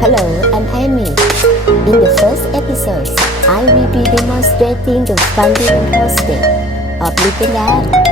Hello, I'm AMMi. In the first episode, I will be demonstrating the fundamental step of living out.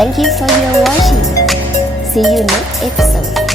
Thank you for your watching. See you next episode.